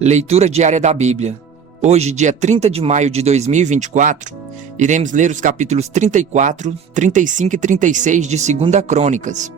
Leitura diária da Bíblia. Hoje, dia 30 de maio de 2024, iremos ler os capítulos 34, 35 e 36 de 2 Crônicas.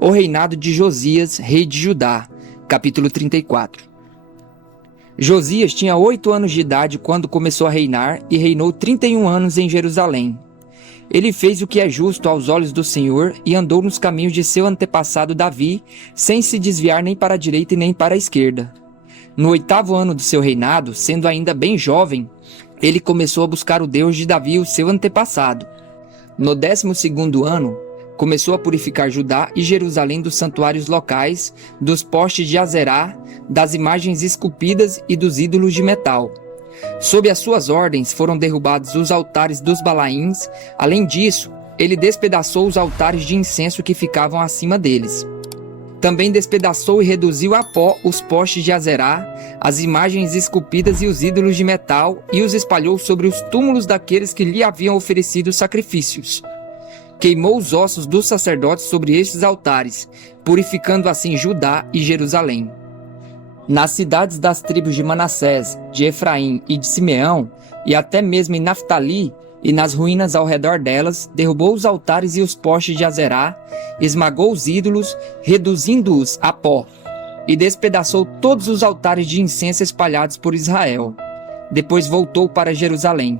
O reinado de Josias, rei de Judá, capítulo 34. Josias tinha 8 anos de idade quando começou a reinar e reinou 31 anos em Jerusalém. Ele fez o que é justo aos olhos do Senhor e andou nos caminhos de seu antepassado Davi, sem se desviar nem para a direita e nem para a esquerda. No 8º ano do seu reinado, sendo ainda bem jovem, ele começou a buscar o Deus de Davi, o seu antepassado. No 12º ano, começou a purificar Judá e Jerusalém dos santuários locais, dos postes de Azerá, das imagens esculpidas e dos ídolos de metal. Sob as suas ordens foram derrubados os altares dos Balaíns. Além disso, ele despedaçou os altares de incenso que ficavam acima deles. Também despedaçou e reduziu a pó os postes de Azerá, as imagens esculpidas e os ídolos de metal, e os espalhou sobre os túmulos daqueles que lhe haviam oferecido sacrifícios. Queimou os ossos dos sacerdotes sobre estes altares, purificando assim Judá e Jerusalém. Nas cidades das tribos de Manassés, de Efraim e de Simeão, e até mesmo em Naftali, e nas ruínas ao redor delas, derrubou os altares e os postes de Azerá, esmagou os ídolos, reduzindo-os a pó, e despedaçou todos os altares de incenso espalhados por Israel. Depois voltou para Jerusalém.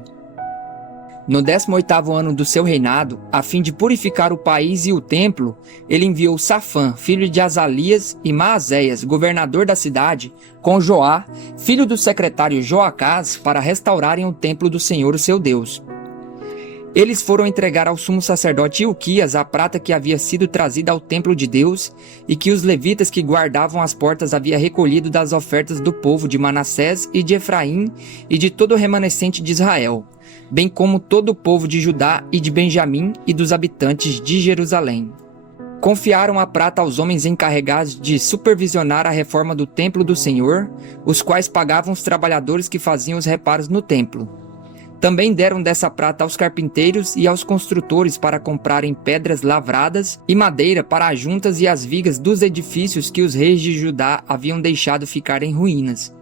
No 18º ano do seu reinado, a fim de purificar o país e o templo, ele enviou Safã, filho de Azalias, e Maazéias, governador da cidade, com Joá, filho do secretário Joacás, para restaurarem o templo do Senhor, o seu Deus. Eles foram entregar ao sumo sacerdote Ilquias a prata que havia sido trazida ao templo de Deus e que os levitas que guardavam as portas haviam recolhido das ofertas do povo de Manassés e de Efraim e de todo o remanescente de Israel, bem como todo o povo de Judá e de Benjamim e dos habitantes de Jerusalém. Confiaram a prata aos homens encarregados de supervisionar a reforma do templo do Senhor, os quais pagavam os trabalhadores que faziam os reparos no templo. Também deram dessa prata aos carpinteiros e aos construtores para comprarem pedras lavradas e madeira para as juntas e as vigas dos edifícios que os reis de Judá haviam deixado ficar em ruínas.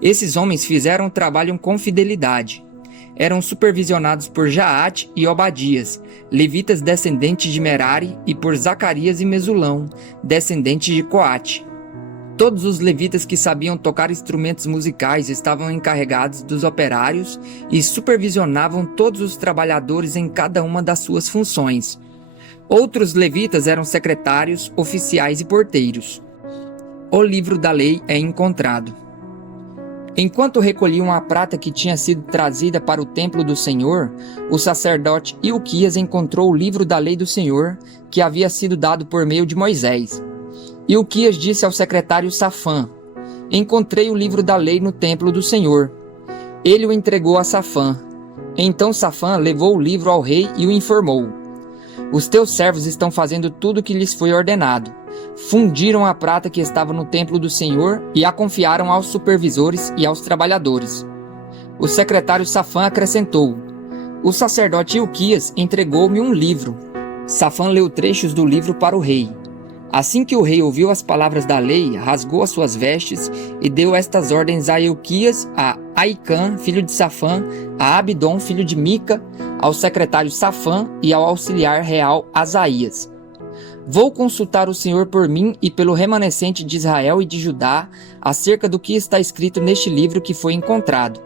Esses homens fizeram o trabalho com fidelidade. Eram supervisionados por Jaate e Obadias, levitas descendentes de Merari, e por Zacarias e Mesulão, descendentes de Coate. Todos os levitas que sabiam tocar instrumentos musicais estavam encarregados dos operários e supervisionavam todos os trabalhadores em cada uma das suas funções. Outros levitas eram secretários, oficiais e porteiros. O livro da lei é encontrado. Enquanto recolhiam a prata que tinha sido trazida para o templo do Senhor, o sacerdote Ilquias encontrou o livro da lei do Senhor, que havia sido dado por meio de Moisés. Ilquias disse ao secretário Safã: "Encontrei o livro da lei no templo do Senhor." Ele o entregou a Safã. Então Safã levou o livro ao rei e o informou: "Os teus servos estão fazendo tudo o que lhes foi ordenado. Fundiram a prata que estava no templo do Senhor e a confiaram aos supervisores e aos trabalhadores." O secretário Safã acrescentou: "O sacerdote Ilquias entregou-me um livro." Safã leu trechos do livro para o rei. Assim que o rei ouviu as palavras da lei, rasgou as suas vestes e deu estas ordens a Ilquias, a Aicã, filho de Safã, a Abidom, filho de Mica, ao secretário Safã e ao auxiliar real Asaías: "Vou consultar o Senhor por mim e pelo remanescente de Israel e de Judá acerca do que está escrito neste livro que foi encontrado.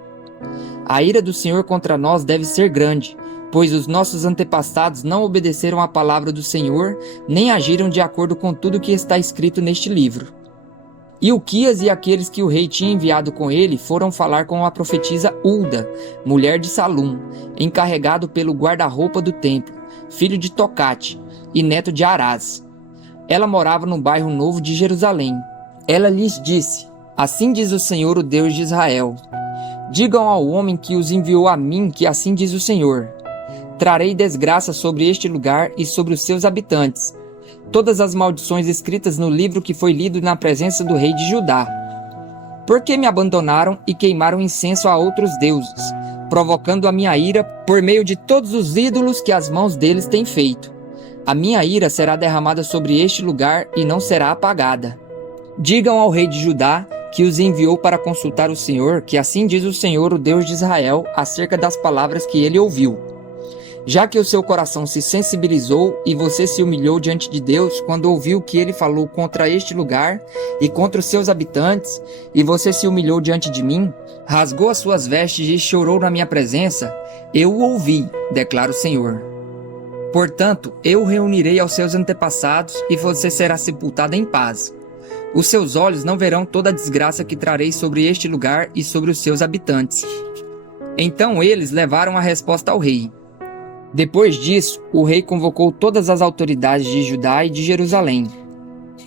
A ira do Senhor contra nós deve ser grande, pois os nossos antepassados não obedeceram à palavra do Senhor, nem agiram de acordo com tudo que está escrito neste livro." Ilquias e aqueles que o rei tinha enviado com ele foram falar com a profetisa Ulda, mulher de Salum, encarregado pelo guarda-roupa do templo, filho de Tocate e neto de Arás. Ela morava no bairro Novo de Jerusalém. Ela lhes disse: "Assim diz o Senhor, o Deus de Israel: Digam ao homem que os enviou a mim que assim diz o Senhor: Trarei desgraça sobre este lugar e sobre os seus habitantes, todas as maldições escritas no livro que foi lido na presença do rei de Judá. Porque me abandonaram e queimaram incenso a outros deuses, provocando a minha ira por meio de todos os ídolos que as mãos deles têm feito. A minha ira será derramada sobre este lugar e não será apagada. Digam ao rei de Judá que os enviou para consultar o Senhor, que assim diz o Senhor, o Deus de Israel, acerca das palavras que ele ouviu. Já que o seu coração se sensibilizou e você se humilhou diante de Deus quando ouviu que ele falou contra este lugar e contra os seus habitantes, e você se humilhou diante de mim, rasgou as suas vestes e chorou na minha presença, eu o ouvi, declara o Senhor. Portanto, eu o reunirei aos seus antepassados e você será sepultado em paz. Os seus olhos não verão toda a desgraça que trarei sobre este lugar e sobre os seus habitantes. Então eles levaram a resposta ao rei. Depois disso, o rei convocou todas as autoridades de Judá e de Jerusalém.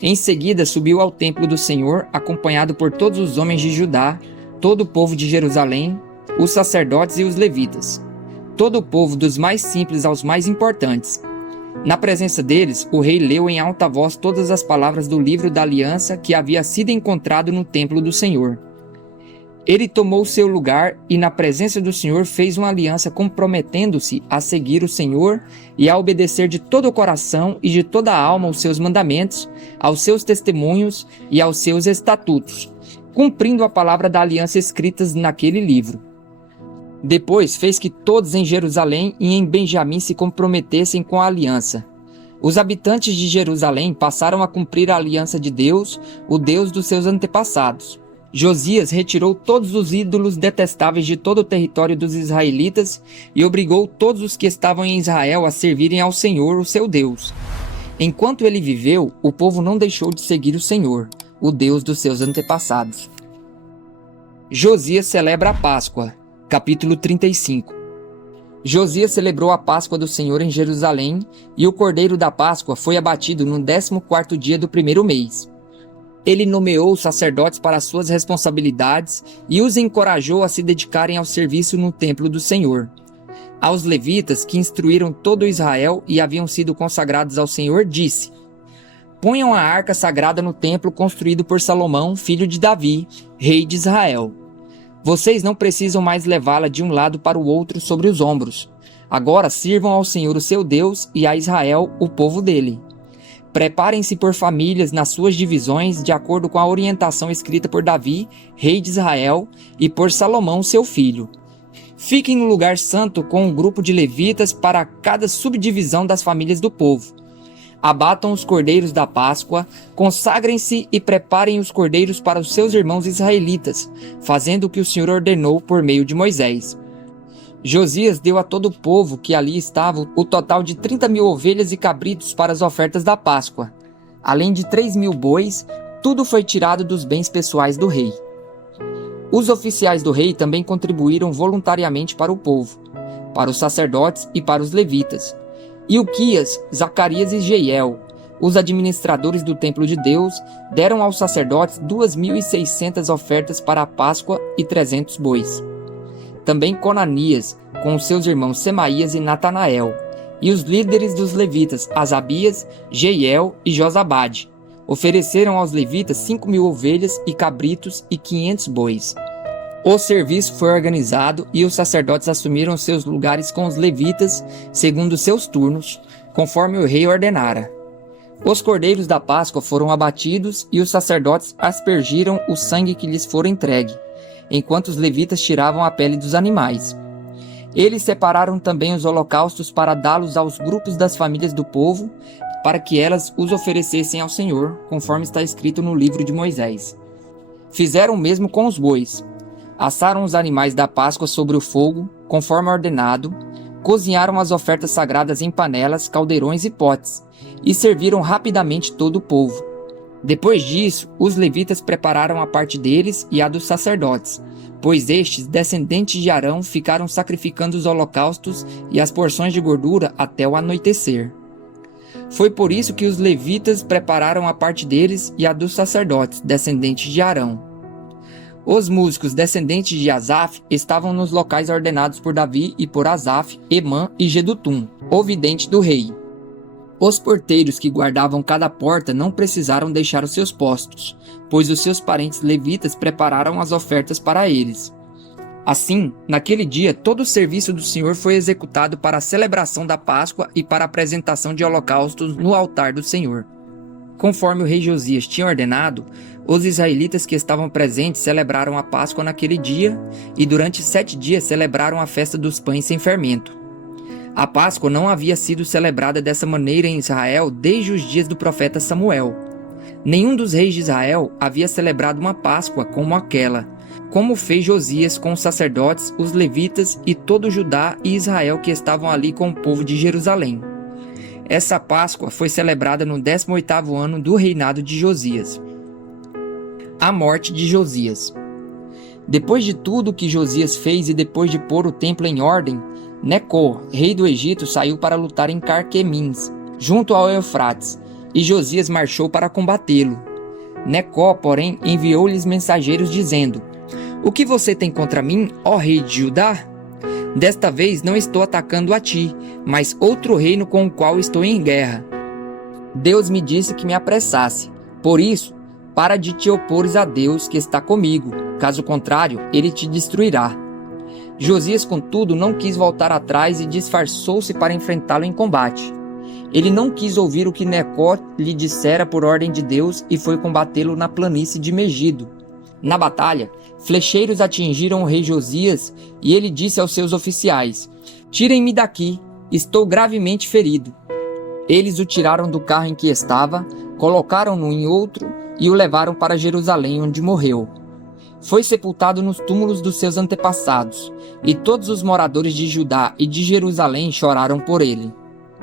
Em seguida, subiu ao templo do Senhor, acompanhado por todos os homens de Judá, todo o povo de Jerusalém, os sacerdotes e os levitas. Todo o povo, dos mais simples aos mais importantes. Na presença deles, o rei leu em alta voz todas as palavras do livro da aliança que havia sido encontrado no templo do Senhor. Ele tomou seu lugar e, na presença do Senhor, fez uma aliança comprometendo-se a seguir o Senhor e a obedecer de todo o coração e de toda a alma os seus mandamentos, aos seus testemunhos e aos seus estatutos, cumprindo a palavra da aliança escritas naquele livro. Depois fez que todos em Jerusalém e em Benjamim se comprometessem com a aliança. Os habitantes de Jerusalém passaram a cumprir a aliança de Deus, o Deus dos seus antepassados. Josias retirou todos os ídolos detestáveis de todo o território dos israelitas e obrigou todos os que estavam em Israel a servirem ao Senhor, o seu Deus. Enquanto ele viveu, o povo não deixou de seguir o Senhor, o Deus dos seus antepassados. Josias celebra a Páscoa. Capítulo 35. Josias celebrou a Páscoa do Senhor em Jerusalém, e o cordeiro da Páscoa foi abatido no 14º dia do primeiro mês. Ele nomeou os sacerdotes para suas responsabilidades e os encorajou a se dedicarem ao serviço no templo do Senhor. Aos levitas, que instruíram todo Israel e haviam sido consagrados ao Senhor, disse: Ponham a arca sagrada no templo construído por Salomão, filho de Davi, rei de Israel. Vocês não precisam mais levá-la de um lado para o outro sobre os ombros. Agora sirvam ao Senhor o seu Deus e a Israel, o povo dele. Preparem-se por famílias nas suas divisões, de acordo com a orientação escrita por Davi, rei de Israel, e por Salomão, seu filho. Fiquem no lugar santo com um grupo de levitas para cada subdivisão das famílias do povo. Abatam os cordeiros da Páscoa, consagrem-se e preparem os cordeiros para os seus irmãos israelitas, fazendo o que o Senhor ordenou por meio de Moisés. Josias deu a todo o povo que ali estava o total de 30.000 ovelhas e cabritos para as ofertas da Páscoa. Além de 3.000 bois, tudo foi tirado dos bens pessoais do rei. Os oficiais do rei também contribuíram voluntariamente para o povo, para os sacerdotes e para os levitas. Ilquias, Zacarias e Jeiel, os administradores do templo de Deus, deram aos sacerdotes 2.600 ofertas para a Páscoa e 300 bois. Também Conanias, com os seus irmãos Semaías e Natanael, e os líderes dos levitas, Asabias, Jeiel e Josabade, ofereceram aos levitas 5.000 ovelhas e cabritos e 500 bois. O serviço foi organizado e os sacerdotes assumiram seus lugares com os levitas, segundo seus turnos, conforme o rei ordenara. Os cordeiros da Páscoa foram abatidos e os sacerdotes aspergiram o sangue que lhes fora entregue, enquanto os levitas tiravam a pele dos animais. Eles separaram também os holocaustos para dá-los aos grupos das famílias do povo, para que elas os oferecessem ao Senhor, conforme está escrito no livro de Moisés. Fizeram o mesmo com os bois. Assaram os animais da Páscoa sobre o fogo, conforme ordenado, cozinharam as ofertas sagradas em panelas, caldeirões e potes, e serviram rapidamente todo o povo. Depois disso, os levitas prepararam a parte deles e a dos sacerdotes, pois estes, descendentes de Arão, ficaram sacrificando os holocaustos e as porções de gordura até o anoitecer. Foi por isso que os levitas prepararam a parte deles e a dos sacerdotes, descendentes de Arão. Os músicos descendentes de Asaf estavam nos locais ordenados por Davi e por Asaf, Emã e Gedutum, o vidente do rei. Os porteiros que guardavam cada porta não precisaram deixar os seus postos, pois os seus parentes levitas prepararam as ofertas para eles. Assim, naquele dia, todo o serviço do Senhor foi executado para a celebração da Páscoa e para a apresentação de holocaustos no altar do Senhor. Conforme o rei Josias tinha ordenado, os israelitas que estavam presentes celebraram a Páscoa naquele dia e durante 7 dias celebraram a festa dos pães sem fermento. A Páscoa não havia sido celebrada dessa maneira em Israel desde os dias do profeta Samuel. Nenhum dos reis de Israel havia celebrado uma Páscoa como aquela, como fez Josias com os sacerdotes, os levitas e todo Judá e Israel que estavam ali com o povo de Jerusalém. Essa Páscoa foi celebrada no 18º ano do reinado de Josias. A morte de Josias. Depois de tudo o que Josias fez e depois de pôr o templo em ordem, Neco, rei do Egito, saiu para lutar em Carquemins, junto ao Eufrates, e Josias marchou para combatê-lo. Neco, porém, enviou-lhes mensageiros dizendo: "O que você tem contra mim, ó rei de Judá? Desta vez não estou atacando a ti, mas outro reino com o qual estou em guerra. Deus me disse que me apressasse. Por isso, para de te opores a Deus que está comigo. Caso contrário, ele te destruirá." Josias, contudo, não quis voltar atrás e disfarçou-se para enfrentá-lo em combate. Ele não quis ouvir o que Neco lhe dissera por ordem de Deus e foi combatê-lo na planície de Megido. Na batalha, flecheiros atingiram o rei Josias e ele disse aos seus oficiais: "Tirem-me daqui, estou gravemente ferido." Eles o tiraram do carro em que estava, colocaram-no em outro e o levaram para Jerusalém, onde morreu. Foi sepultado nos túmulos dos seus antepassados, e todos os moradores de Judá e de Jerusalém choraram por ele.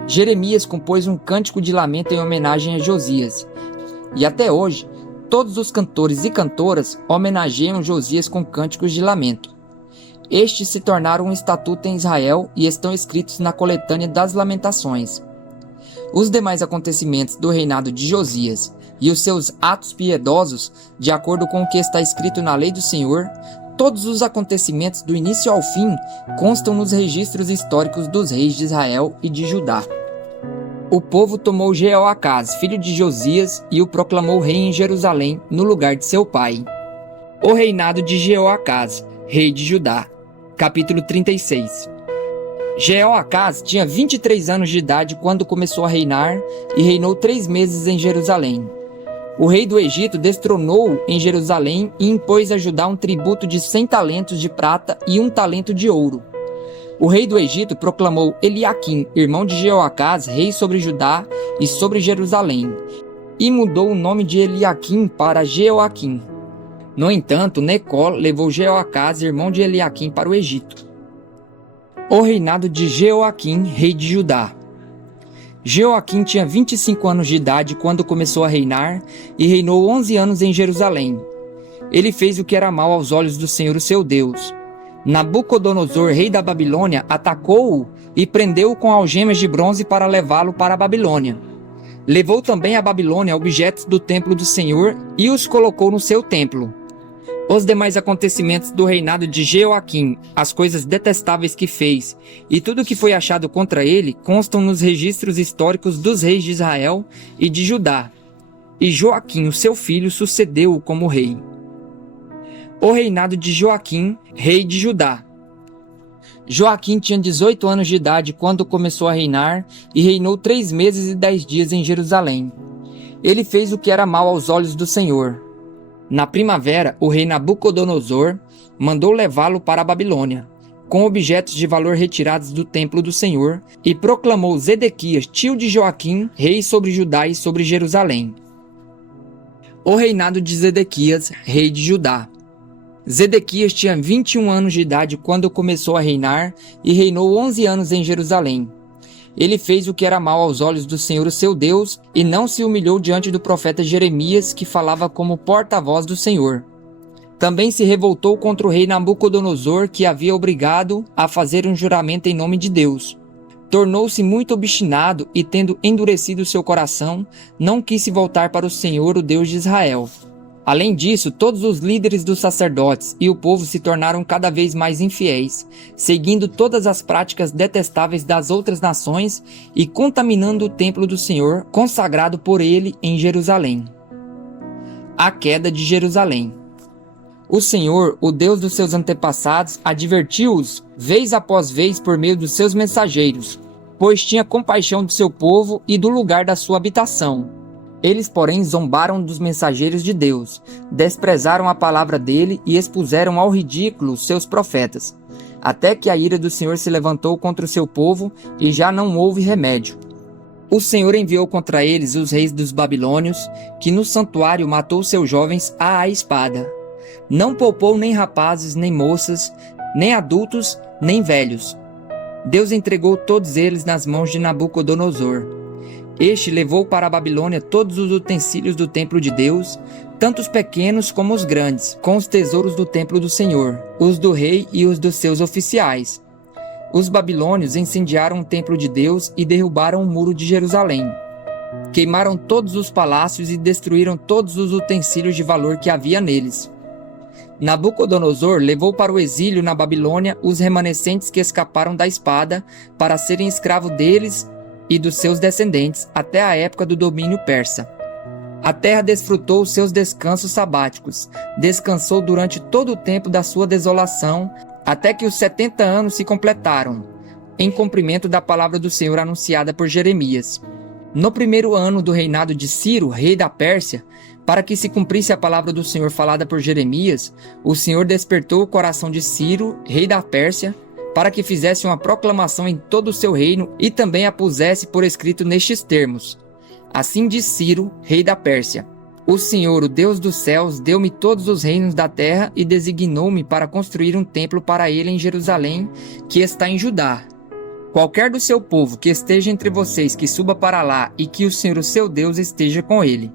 Jeremias compôs um cântico de lamento em homenagem a Josias, e até hoje, todos os cantores e cantoras homenageiam Josias com cânticos de lamento. Estes se tornaram um estatuto em Israel e estão escritos na coletânea das Lamentações. Os demais acontecimentos do reinado de Josias e os seus atos piedosos, de acordo com o que está escrito na lei do Senhor, todos os acontecimentos do início ao fim constam nos registros históricos dos reis de Israel e de Judá. O povo tomou Jeoacás, filho de Josias, e o proclamou rei em Jerusalém, no lugar de seu pai. O reinado de Jeoacás, rei de Judá. Capítulo 36. Jeoacás tinha 23 anos de idade quando começou a reinar e reinou 3 meses em Jerusalém. O rei do Egito destronou em Jerusalém e impôs a Judá um tributo de 100 talentos de prata e 1 talento de ouro. O rei do Egito proclamou Eliaquim, irmão de Jeoacás, rei sobre Judá e sobre Jerusalém, e mudou o nome de Eliaquim para Jeoaquim. No entanto, Neco levou Jeoacás, irmão de Eliaquim, para o Egito. O reinado de Jeoaquim, rei de Judá. Jeoaquim tinha 25 anos de idade quando começou a reinar e reinou 11 anos em Jerusalém. Ele fez o que era mal aos olhos do Senhor, o seu Deus. Nabucodonosor, rei da Babilônia, atacou-o e prendeu-o com algemas de bronze para levá-lo para a Babilônia. Levou também à Babilônia objetos do templo do Senhor e os colocou no seu templo. Os demais acontecimentos do reinado de Jeoaquim, as coisas detestáveis que fez e tudo o que foi achado contra ele constam nos registros históricos dos reis de Israel e de Judá. E Joaquim, o seu filho, sucedeu-o como rei. O reinado de Joaquim, rei de Judá. Joaquim tinha 18 anos de idade quando começou a reinar e reinou 3 meses e 10 dias em Jerusalém. Ele fez o que era mal aos olhos do Senhor. Na primavera, o rei Nabucodonosor mandou levá-lo para a Babilônia, com objetos de valor retirados do templo do Senhor, e proclamou Zedequias, tio de Joaquim, rei sobre Judá e sobre Jerusalém. O reinado de Zedequias, rei de Judá. Zedequias tinha 21 anos de idade quando começou a reinar e reinou 11 anos em Jerusalém. Ele fez o que era mal aos olhos do Senhor, o seu Deus, e não se humilhou diante do profeta Jeremias, que falava como porta-voz do Senhor. Também se revoltou contra o rei Nabucodonosor, que havia obrigado a fazer um juramento em nome de Deus. Tornou-se muito obstinado e, tendo endurecido seu coração, não quis se voltar para o Senhor, o Deus de Israel. Além disso, todos os líderes dos sacerdotes e o povo se tornaram cada vez mais infiéis, seguindo todas as práticas detestáveis das outras nações e contaminando o templo do Senhor, consagrado por ele em Jerusalém. A queda de Jerusalém. O Senhor, o Deus dos seus antepassados, advertiu-os, vez após vez, por meio dos seus mensageiros, pois tinha compaixão do seu povo e do lugar da sua habitação. Eles, porém, zombaram dos mensageiros de Deus, desprezaram a palavra dele e expuseram ao ridículo seus profetas, até que a ira do Senhor se levantou contra o seu povo e já não houve remédio. O Senhor enviou contra eles os reis dos babilônios, que no santuário matou seus jovens à espada. Não poupou nem rapazes, nem moças, nem adultos, nem velhos. Deus entregou todos eles nas mãos de Nabucodonosor. Este levou para a Babilônia todos os utensílios do templo de Deus, tanto os pequenos como os grandes, com os tesouros do templo do Senhor, os do rei e os dos seus oficiais. Os babilônios incendiaram o templo de Deus e derrubaram o muro de Jerusalém. Queimaram todos os palácios e destruíram todos os utensílios de valor que havia neles. Nabucodonosor levou para o exílio na Babilônia os remanescentes que escaparam da espada, para serem escravos deles e dos seus descendentes até a época do domínio persa. A terra desfrutou os seus descansos sabáticos, descansou durante todo o tempo da sua desolação, até que os 70 anos se completaram, em cumprimento da palavra do Senhor anunciada por Jeremias. No primeiro ano do reinado de Ciro, rei da Pérsia, para que se cumprisse a palavra do Senhor falada por Jeremias, o Senhor despertou o coração de Ciro, rei da Pérsia, para que fizesse uma proclamação em todo o seu reino e também a pusesse por escrito nestes termos. Assim diz Ciro, rei da Pérsia: O Senhor, o Deus dos céus, deu-me todos os reinos da terra e designou-me para construir um templo para ele em Jerusalém, que está em Judá. Qualquer do seu povo que esteja entre vocês que suba para lá e que o Senhor, o seu Deus, esteja com ele.